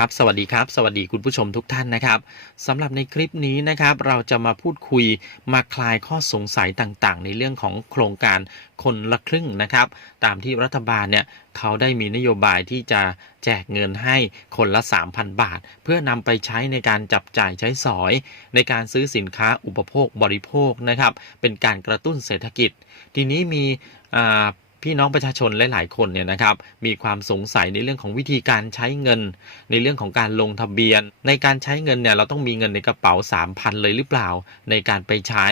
ครับสวัสดีครับ สวัสดีคุณผู้ชมทุกท่านนะครับสำหรับในคลิปนี้นะครับ เราจะมาพูดคุยมาคลายข้อสงสัยต่างๆ ในเรื่องของโครงการคนละครึ่งนะครับ ตามที่รัฐบาลเนี่ยเขาได้มีนโยบายที่จะแจกเงินให้คนละ 3,000 บาท เพื่อนำไปใช้ในการจับจ่ายใช้สอย ในการซื้อสินค้าอุปโภคบริโภคนะครับ เป็นการกระตุ้นเศรษฐกิจ ทีนี้มีอ่า พี่น้องประชาชนหลาย ๆ คนเนี่ยนะครับมีความสงสัยในเรื่องของวิธีการใช้เงิน ในเรื่องของการลงทะเบียน ในการใช้เงินเนี่ยเราต้องมีเงินในกระเป๋า 3,000 เลยหรือเปล่า ในการไปใช้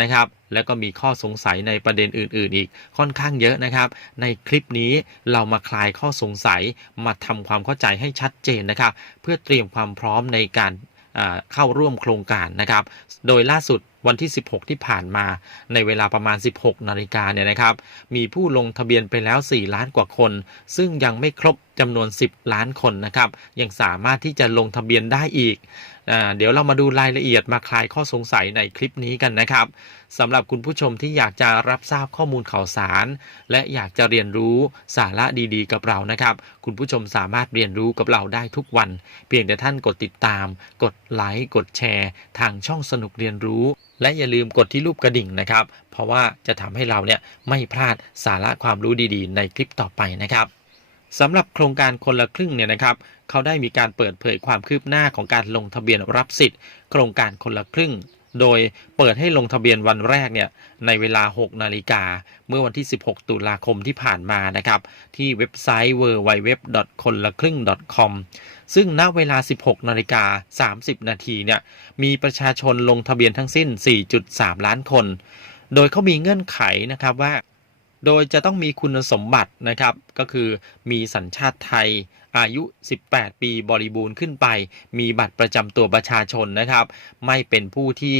นะครับแล้วก็มีข้อสงสัยในประเด็นอื่น ๆ อีกค่อนข้างเยอะนะครับ ในคลิปนี้เรามาคลายข้อสงสัยมาทำความเข้าใจให้ชัดเจนนะครับ เพื่อเตรียมความพร้อมในการเข้าร่วมโครงการนะครับ โดยล่าสุด วันที่ 16 ที่ผ่านมาในเวลาประมาณ 16 นาฬิกาเนี่ยนะครับ มีผู้ลงทะเบียนไปแล้ว 4 ล้านกว่าคน ซึ่งยังไม่ครบ จำนวน 10 ล้านคนนะครับ ยังสามารถที่จะลงทะเบียนได้อีกเดี๋ยวเรามาดูรายละเอียดมาคลายข้อสงสัยในคลิปนี้กันนะครับสำหรับคุณผู้ชมที่อยากจะรับทราบข้อมูลข่าวสาร และอยากจะเรียนรู้สาระดีๆ กับเรานะครับ คุณผู้ชมสามารถเรียนรู้กับเราได้ทุกวัน เพียงแต่ท่านกดติดตาม กดไลค์กดแชร์ ทางช่องสนุกเรียนรู้ และอย่าลืมกดที่รูปกระดิ่งนะครับ เพราะว่าจะทำให้เราเนี่ยไม่พลาดสาระความรู้ดีๆ ในคลิปต่อไปนะครับ สำหรับโครงการคนละครึ่งเนี่ยนะครับ เขาได้มีการเปิดเผยความคืบหน้าของการลงทะเบียนรับสิทธิ์ โครงการคนละครึ่ง โดยเปิดให้ลงทะเบียนวันแรกเนี่ยในเวลา 6 นาฬิกา เมื่อวันที่ 16 ตุลาคมที่ผ่านมานะครับ ที่เว็บไซต์ www. คนละครึ่ง .com ซึ่งณเวลา 16 นาฬิกา 30 นาทีเนี่ยมีประชาชนลงทะเบียนทั้งสิ้น 4.3 ล้านคน โดยเขามีเงื่อนไขนะครับว่า โดยจะต้องมีคุณสมบัตินะครับ ก็คือมีสัญชาติไทยอายุ 18 ปีบริบูรณ์ขึ้นไป มีบัตรประจำตัวประชาชนนะครับ ไม่เป็นผู้ที่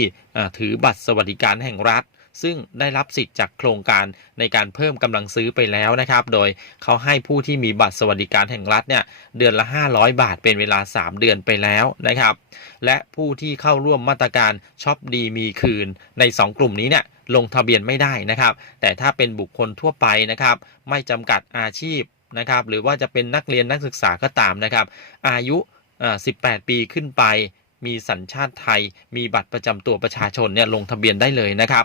ถือบัตรสวัสดิการแห่งรัฐ ซึ่งได้รับสิทธิ์จากโครงการในการเพิ่มกำลังซื้อไปแล้วนะครับ โดยเขาให้ผู้ที่มีบัตรสวัสดิการแห่งรัฐเนี่ยเดือนละ 500 บาทเป็นเวลา 3 เดือนไปแล้วนะครับ และผู้ที่เข้าร่วมมาตรการช็อปดีมีคืนใน 2 กลุ่มนี้เนี่ยลงทะเบียนไม่ได้นะครับ แต่ถ้าเป็นบุคคลทั่วไปนะครับ ไม่จำกัดอาชีพนะครับ หรือว่าจะเป็นนักเรียนนักศึกษาก็ตามนะครับ อายุอ่า18 ปีขึ้นไป มีสัญชาติไทย มีบัตรประจำตัวประชาชนเนี่ยลงทะเบียนได้เลยนะครับ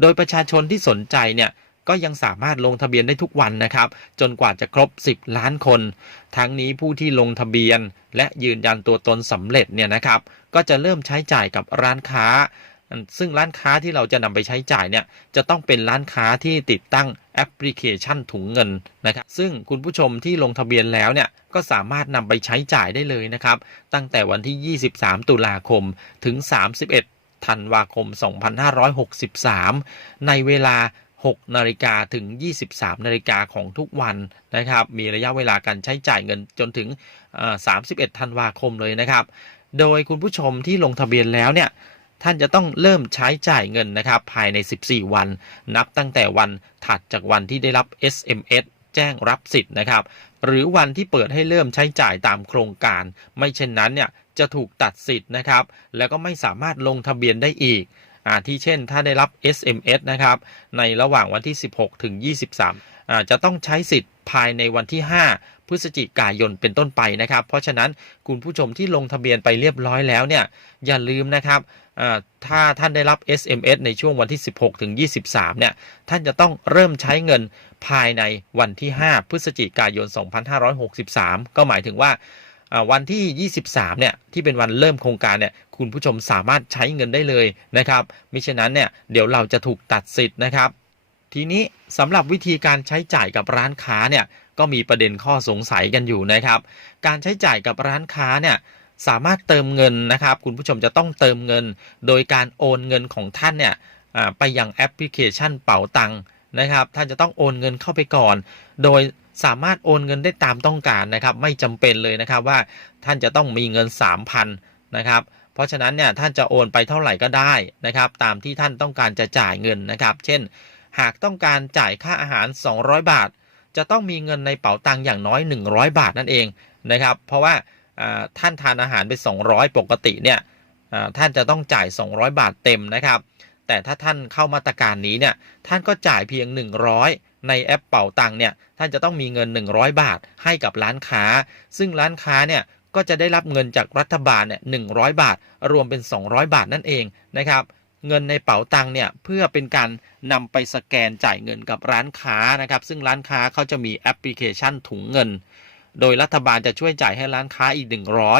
โดยประชาชนที่สนใจเนี่ยก็ยังสามารถลงทะเบียนได้ทุกวันนะครับ จนกว่าจะครบ 10 ล้านคน ทั้งนี้ผู้ที่ลงทะเบียน และยืนยันตัวตนสำเร็จเนี่ยนะครับ ก็จะเริ่มใช้จ่ายกับร้านค้า ซึ่งร้านค้าที่เราจะนำไปใช้จ่ายเนี่ยจะต้องเป็นร้านค้าที่ติดตั้งแอปพลิเคชันถุงเงินนะครับ ซึ่งคุณผู้ชมที่ลงทะเบียนแล้วเนี่ยก็สามารถนำไปใช้จ่ายได้เลยนะครับ ตั้งแต่วันที่ 23 ตุลาคมถึง 31 ธันวาคม 2563 ในเวลา 6 นาฬิกาถึง 23 นาฬิกาของทุกวันนะครับ มีระยะเวลาการใช้จ่ายเงินจนถึง 31 ธันวาคมเลยนะครับ โดยคุณผู้ชมที่ลงทะเบียนแล้วเนี่ยท่านจะต้องเริ่มใช้จ่ายเงินนะครับ ภายใน 14 วัน นับตั้งแต่วันถัดจากวันที่ได้รับ SMS แจ้งรับสิทธิ์นะครับ หรือวันที่เปิดให้เริ่มใช้จ่ายตามโครงการ ไม่เช่นนั้นเนี่ย จะถูกตัดสิทธิ์นะครับ แล้วก็ไม่สามารถลงทะเบียนได้อีกอาที่เช่นถ้าได้รับ SMS นะครับ ในระหว่างวันที่ 16 ถึง 23อาจะต้องใช้สิทธิ์ภายในวันที่ 5 พฤศจิกายนเป็นต้นไปนะครับ เพราะฉะนั้นคุณผู้ชมที่ลงทะเบียนไปเรียบร้อยแล้วเนี่ย อย่าลืมนะครับถ้าท่านได้รับ SMS ในช่วงวันที่ 16 ถึง 23 เนี่ย ท่านจะต้องเริ่มใช้เงินภายในวันที่ 5 พฤศจิกายน 2563 ก็หมายถึงว่า วันที่ 23 เนี่ยที่เป็นวันเริ่มโครงการเนี่ยคุณผู้ชมสามารถใช้เงินได้เลยนะครับมิฉะนั้นเนี่ยเดี๋ยวเราจะถูกตัดสิทธิ์นะครับ ทีนี้สำหรับวิธีการใช้จ่ายกับร้านค้าเนี่ยก็มีประเด็นข้อสงสัยกันอยู่นะครับ การใช้จ่ายกับร้านค้าเนี่ยสามารถเติมเงินนะครับ คุณผู้ชมจะต้องเติมเงิน โดยการโอนเงินของท่านเนี่ยไปยังแอปพลิเคชันเป๋าตังค์ นะครับท่านจะต้องโอนเงินเข้าไปก่อน โดยสามารถโอนเงินได้ตามต้องการนะครับ ไม่จำเป็นเลยนะครับว่าท่านจะต้องมีเงิน 3,000นะครับเพราะฉะนั้นเนี่ยท่านจะโอนไปเท่าไหร่ก็ได้นะครับ ตามที่ท่านต้องการจะจ่ายเงินนะครับ เช่น หากต้องการจ่ายค่าอาหาร 200 บาท จะต้องมีเงินในเป๋าตังค์อย่างน้อย 100 บาทนั่นเองนะครับ เพราะว่าท่านทานอาหารไป 200 ปกติเนี่ยท่านจะต้องจ่าย 200 บาทเต็มนะครับ แต่ถ้าท่านเข้ามาตรการนี้เนี่ยท่านก็จ่ายเพียง 100 ในแอปเป๋าตังเนี่ยท่านจะต้องมีเงิน 100 บาทให้กับร้านค้า ซึ่งร้านค้าเนี่ยก็จะได้รับเงินจากรัฐบาลเนี่ยหนึ่งบาท รวมเป็น 200 บาทนั่นเองนะครับเงินในเป๋าตังเนี่ยเพื่อเป็นการนำไปสแกนจ่ายเงินกับร้านค้านะครับ ซึ่งร้านค้าเขาจะมีแอปพลิเคชันถุงเงิน โดยรัฐบาลจะช่วยจ่ายให้ร้านค้าอีก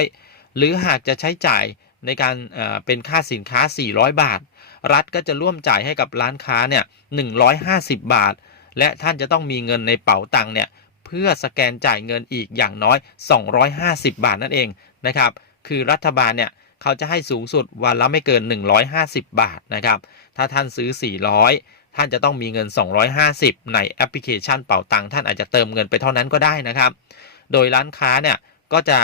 100 หรือหากจะใช้จ่าย ในการเป็นค่าสินค้า 400 บาท รัฐก็จะร่วมจ่ายให้กับร้านค้าเนี่ย150 บาท และท่านจะต้องมีเงินในเป๋าตังค์เนี่ยเพื่อสแกนจ่ายเงินอีกอย่างน้อย 250 บาทนั่นเองนะครับ คือรัฐบาลเนี่ยเขาจะให้สูงสุดวันละไม่เกิน 150 บาทนะครับ ถ้าท่านซื้อ 400 ท่านจะต้องมีเงิน 250 ในแอปพลิเคชันเป๋าตังค์ท่านอาจจะเติมเงินไปเท่านั้นก็ได้นะครับ โดยร้านค้าเนี่ยก็จะ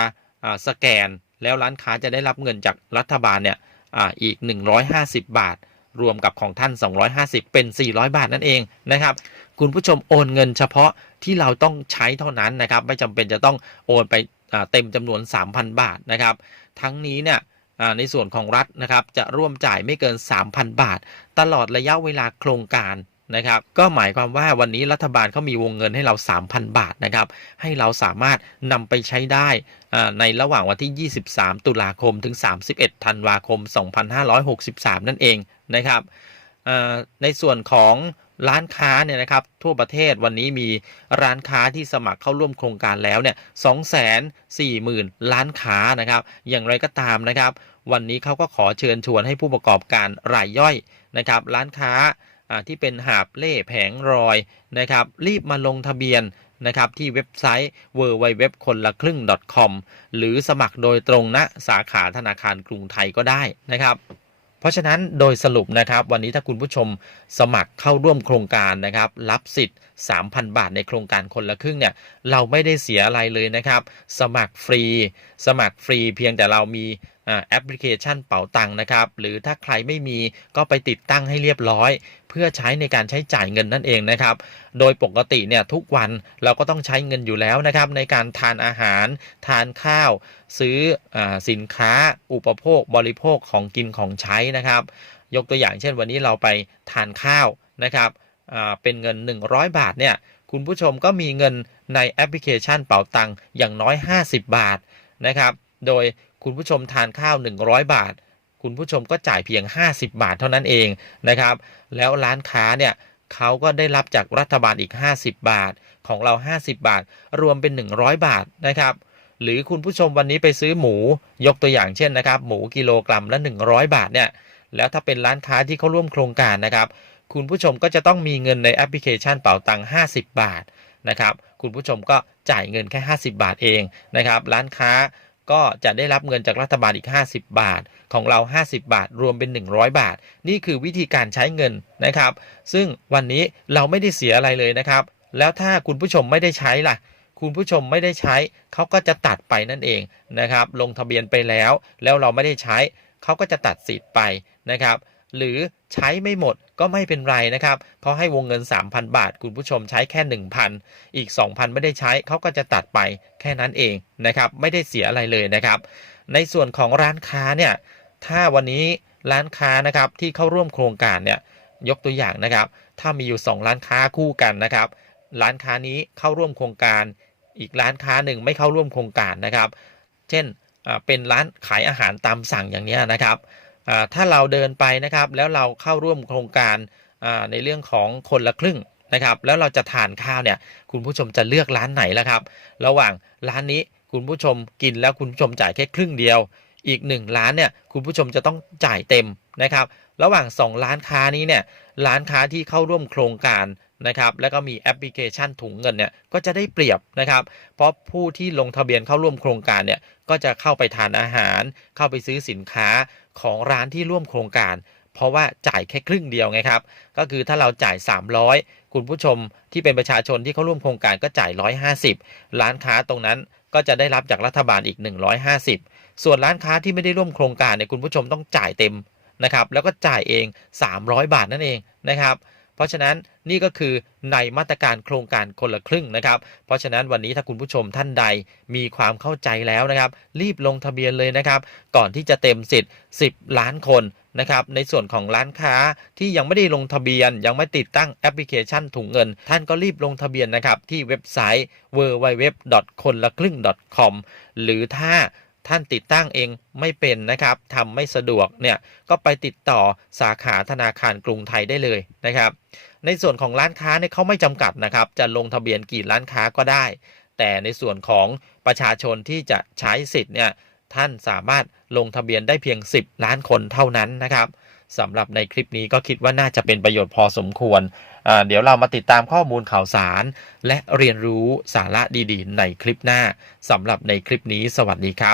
สแกน แล้วร้านค้าจะได้รับเงินจากรัฐบาลเนี่ยออีก 150 บาท รวมกับของท่าน 250 เป็น 400 บาทนั่นเองนะครับ คุณผู้ชมโอนเงินเฉพาะที่เราต้องใช้เท่านั้นนะครับ ไม่จำเป็นจะต้องโอนไปเต็มจำนวน 3,000 บาทนะครับ ทั้งนี้เนี่ยในส่วนของรัฐนะครับจะร่วมจ่ายไม่เกิน 3,000 บาท ตลอดระยะเวลาโครงการ นะครับก็หมายความว่าวันนี้รัฐบาลเขามีวงเงินให้เรา 3,000 บาทนะครับให้เราสามารถนำไปใช้ได้ในระหว่างวันที่ 23 ตุลาคมถึง 31 ธันวาคม 2563 นั่นเองนะครับในส่วนของร้านค้าเนี่ยนะครับทั่วประเทศวันนี้มีร้านค้าที่สมัครเข้าร่วมโครงการแล้วเนี่ย240,000ล้านค้านะครับ อย่างไรก็ตามนะครับ วันนี้เขาก็ขอเชิญชวนให้ผู้ประกอบการรายย่อยนะครับ ร้านค้า ที่เป็นหาบเล่แผงรอยนะครับรีบมาลงทะเบียนนะครับที่เว็บไซต์ w w w คนละครึ่ง .com หรือสมัครโดยตรงณสาขาธนาคารกรุงไทยก็ได้นะครับ เพราะฉะนั้นโดยสรุปนะครับวันนี้ถ้าคุณผู้ชมสมัครเข้าร่วมโครงการนะครับรับสิทธิ์ 3,000 บาทในโครงการคนละครึ่งเนี่ยเราไม่ได้เสียอะไรเลยนะครับ สมัครฟรี สมัครฟรีเพียงแต่เรามี แอปพลิเคชันเป๋าตังค์นะครับ หรือถ้าใครไม่มีก็ไปติดตั้งให้เรียบร้อย เพื่อใช้ในการใช้จ่ายเงินนั่นเองนะครับ โดยปกติเนี่ยทุกวันเราก็ต้องใช้เงินอยู่แล้วนะครับ ในการทานอาหาร ทานข้าว ซื้ออสินค้า อุปโภคบริโภคของกินของใช้นะครับ ยกตัวอย่างเช่นวันนี้เราไปทานข้าวนะครับเป็นเงิน 100 บาทเนี่ยคุณผู้ชมก็มีเงินในแอปพลิเคชันเป๋าตังค์อย่างน้อย 50 บาทนะครับ โดย คุณผู้ชมทานข้าว 100 บาท คุณผู้ชมก็จ่ายเพียง 50 บาทเท่านั้นเองนะครับ แล้วร้านค้าเนี่ยเขาก็ได้รับจากรัฐบาลอีก 50 บาทของเรา 50 บาท รวมเป็น 100 บาทนะครับหรือคุณผู้ชมวันนี้ไปซื้อหมูยกตัวอย่างเช่นนะครับ หมูกิโลกรัมละ 100 บาทเนี่ยแล้วถ้าเป็นร้านค้าที่เขาร่วมโครงการนะครับ คุณผู้ชมก็จะต้องมีเงินในแอปพลิเคชันเป๋าตังค์50 บาทนะครับ คุณผู้ชมก็จ่ายเงินแค่ 50 บาทเองนะครับ ร้านค้า ก็จะได้รับเงินจากรัฐบาลอีก 50 บาท ของเรา 50 บาท รวมเป็น 100 บาท นี่คือวิธีการใช้เงินนะครับ ซึ่งวันนี้เราไม่ได้เสียอะไรเลยนะครับ แล้วถ้าคุณผู้ชมไม่ได้ใช้ล่ะ คุณผู้ชมไม่ได้ใช้ เขาก็จะตัดไปนั่นเองนะครับ ลงทะเบียนไปแล้ว แล้วเราไม่ได้ใช้ เขาก็จะตัดสิทธิ์ไปนะครับ หรือใช้ไม่หมด ก็ไม่เป็นไรนะครับเขาให้วงเงิน 3,000 บาท คุณผู้ชมใช้แค่ 1,000 อีก 2,000 ไม่ได้ใช้เขาก็จะตัดไปแค่นั้นเองนะครับ ไม่ได้เสียอะไรเลยนะครับ ในส่วนของร้านค้าเนี่ย ถ้าวันนี้ร้านค้านะครับที่เข้าร่วมโครงการเนี่ย ยกตัวอย่างนะครับ ถ้ามีอยู่ 2 ร้านค้าคู่กันนะครับ ร้านค้านี้เข้าร่วมโครงการ อีกร้านค้าหนึ่งไม่เข้าร่วมโครงการนะครับ เช่นเป็นร้านขายอาหารตามสั่งอย่างนี้นะครับ ถ้าเราเดินไปนะครับ แล้วเราเข้าร่วมโครงการในเรื่องของคนละครึ่งนะครับ แล้วเราจะทานข้าวเนี่ย คุณผู้ชมจะเลือกร้านไหนล่ะครับ ระหว่างร้านนี้คุณผู้ชมกินแล้วคุณผู้ชมจ่ายแค่ครึ่งเดียว อีกหนึ่งร้านเนี่ยคุณผู้ชมจะต้องจ่ายเต็มนะครับ ระหว่างสองร้านค้านี้เนี่ยร้านค้าที่เข้าร่วมโครงการ นะครับแล้วก็มีแอปพลิเคชันถุงเงินเนี่ยก็จะได้เปรียบนะครับ เพราะผู้ที่ลงทะเบียนเข้าร่วมโครงการเนี่ยก็จะเข้าไปทานอาหาร เข้าไปซื้อสินค้าของร้านที่ร่วมโครงการ เพราะว่าจ่ายแค่ครึ่งเดียวไงครับ ก็คือถ้าเราจ่าย 300 คุณผู้ชมที่เป็นประชาชนที่เข้าร่วมโครงการก็จ่าย 150 ร้านค้าตรงนั้นก็จะได้รับจากรัฐบาลอีก 150 ส่วนร้านค้าที่ไม่ได้ร่วมโครงการเนี่ยคุณผู้ชมต้องจ่ายเต็มนะครับแล้วก็จ่ายเอง 300 บาทนั่นเองนะครับ ราะฉะนั้นนี่ก็คือในมาตรการโครงการคนละครึ่งนะครับ เพราะฉะนั้นวันนี้ถ้าคุณผู้ชมท่านใดมีความเข้าใจแล้วนะครับ รีบลงทะเบียนเลยนะครับ ก่อนที่จะเต็มสิทธิ์ 10 ล้านคนนะครับในส่วนของร้านค้าที่ยังไม่ได้ลงทะเบียน ยังไม่ติดตั้งแอปพลิเคชันถุงเงิน ท่านก็รีบลงทะเบียนนะครับที่เว็บไซต์ www. คนละครึ่ง .com หรือถ้า ท่านติดตั้งเองไม่เป็นนะครับทำไม่สะดวกเนี่ยก็ไปติดต่อสาขาธนาคารกรุงไทยได้เลยนะครับ ในส่วนของร้านค้าเนี่ยเขาไม่จำกัดนะครับ จะลงทะเบียนกี่ร้านค้าก็ได้ แต่ในส่วนของประชาชนที่จะใช้สิทธิ์เนี่ยท่านสามารถลงทะเบียนได้เพียง 10 ล้านคนเท่านั้นนะครับสำหรับในคลิปนี้ก็คิดว่าน่าจะเป็นประโยชน์พอสมควร เดี๋ยวเรามาติดตามข้อมูลข่าวสาร และเรียนรู้สาระดีๆ ในคลิปหน้าสำหรับในคลิปนี้สวัสดีครับ